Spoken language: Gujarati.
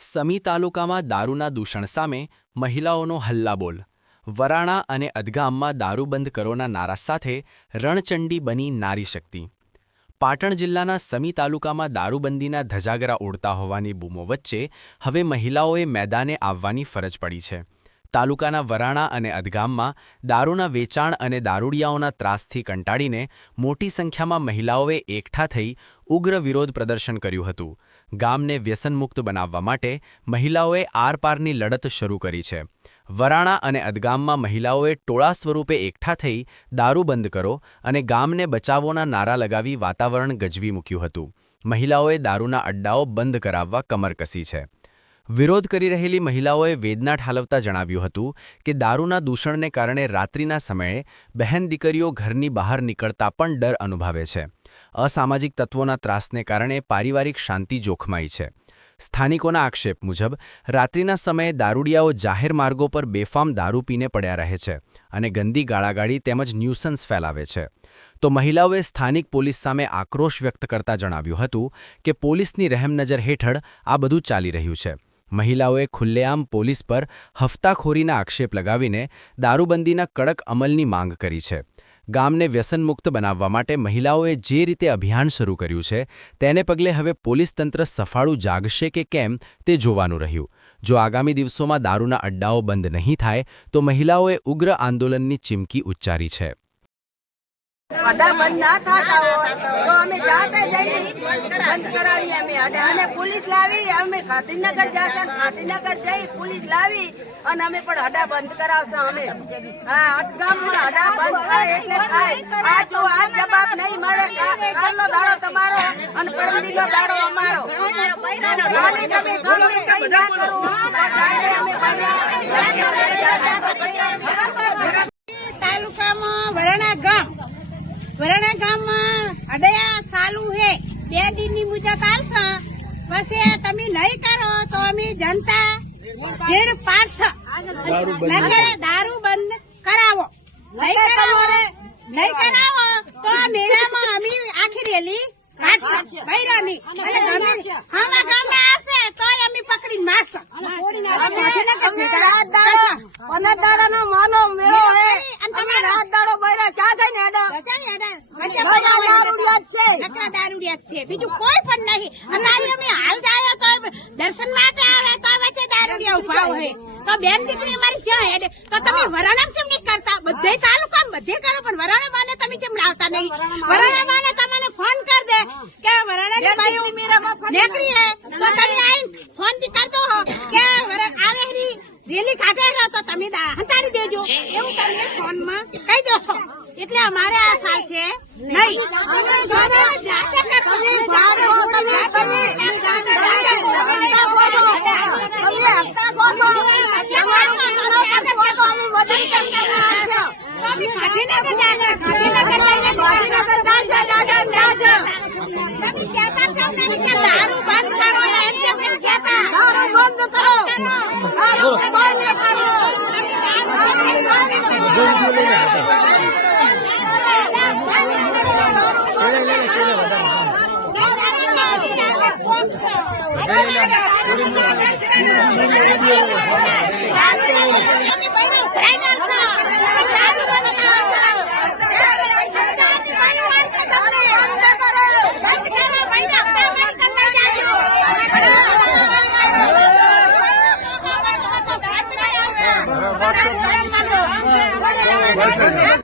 સમી તાલુકામાં દારૂના દૂષણ સામે મહિલાઓનો હલ્લાબોલ। વરાણા અને અધગામમાં દારૂબંધ કરોના નારા સાથે રણચંડી બની નારી શક્તિ। પાટણ જિલ્લાના સમી તાલુકામાં દારૂબંધીના ધજાગરા ઉડતા હોવાની બૂમો વચ્ચે હવે મહિલાઓએ મેદાને આવવાની ફરજ પડી છે। તાલુકાના વરાણા અને અધગામમાં દારૂના વેચાણ અને દારૂડિયાઓના ત્રાસથી કંટાળીને મોટી સંખ્યામાં મહિલાઓએ એકઠા થઈ ઉગ્ર વિરોધ પ્રદર્શન કર્યું હતું। ગામને વ્યસનમુક્ત બનાવવા માટે મહિલાઓએ આરપારની લડત શરૂ કરી છે। વરાણા અને અધગામમાં મહિલાઓએ ટોળા સ્વરૂપે એકઠા થઈ દારૂ બંધ કરો અને ગામને બચાવોના નારા લગાવી વાતાવરણ ગજવી મૂક્યું હતું। મહિલાઓએ દારૂના અડ્ડાઓ બંધ કરાવવા કમર કસી છે। વિરોધ કરી રહેલી મહિલાઓએ વેદના ઠાલવતા જણાવ્યું હતું કે દારૂના દૂષણને કારણે રાત્રિના સમયે બહેન દીકરીઓ ઘરની બહાર નીકળતા પણ ડર અનુભવે છે। અસામાજિક તત્વોના ત્રાસને કારણે પારિવારિક શાંતિ જોખમાઈ છે। સ્થાનિકોના આક્ષેપ મુજબ રાત્રિના સમયે દારૂડિયાઓ જાહેર માર્ગો પર બેફામ દારૂ પીને પડ્યા રહે છે અને ગંદી ગાળાગાળી તેમજ ન્યુસન્સ ફેલાવે છે। તો મહિલાઓએ સ્થાનિક પોલીસ સામે આક્રોશ વ્યક્ત કરતા જણાવ્યું હતું કે પોલીસની રહેમનજર હેઠળ આ બધું ચાલી રહ્યું છે। મહિલાઓએ ખુલ્લેઆમ પોલીસ પર હફતાખોરીના આક્ષેપ લગાવીને દારૂબંધીના કડક અમલની માંગ કરી છે। ગામને વ્યસનમુક્ત બનાવવા માટે મહિલાઓએ જે રીતે અભિયાન શરૂ કર્યું છે તેને પગલે હવે પોલીસ તંત્ર સફાળું જાગશે કે કેમ તે જોવાનું રહ્યું। જો આગામી દિવસોમાં દારૂના અડ્ડાઓ બંધ નહીં થાય તો મહિલાઓએ ઉગ્ર આંદોલનની ચીમકી ઉચ્ચારી છે। અડા બંધ ના થતા હોય તો અમે જાતે જઈ બંધ કરાવી અમે પોલીસ લાવી અમે ગાંધીનગર જશે ગાંધીનગર જઈ પોલીસ લાવી અને અમે પણ અડા બંધ કરાવશું અમે હા અધગામમાં અડા બંધ થાય એટલે થાય આ જો આ જવાબ નહીં મળે કાલનો દાડો તમારો અને પરમદીનો દાડો અમારો ખાલી તમે ગમે કઈ ના કરો તાલુકામાં વરાણા ગામમાં અડયા ચાલુ હે 2 દિનની મુદત આવશે પછી તમે નહીં કરો તો અમે જનતા ભીડ પાડશે દારૂ બંધ કરાવો નહીં કરાવો તો આ મેળામાં અમે આખી રેલી કાઢશે બૈરાની અને ગામમાં આવશે તો અમે પકડીને મારશે બીજું કોઈ પણ નહીં અને અમે હાલ જાય તો દર્શન માટે આવે તો વચ્ચે દારૂડિયા ઉભા હોય તો બેન દીકરી અમારી ક્યાં હેડે તો તમે વરાણામાં કેમ નહીં કરતા બધે તાલુકામાં બધે કરો પણ વરાણા વાલે તમે કેમ લાવતા નહીં વરાણા વાલે તમને ફોન કર દે કે વરાણાની બાઈઓ નેકરી હે તો તમે આઈને ફોન થી કર દો કે આવે હરી રેલી કાઢે તો તમે હંતાડી દેજો એવું તમે ફોનમાં કહી દેશો એટલે અમારે આ સાલ છે નહીં દારૂ બંધ કરો એમ કહેતા દારૂ બંધ કરો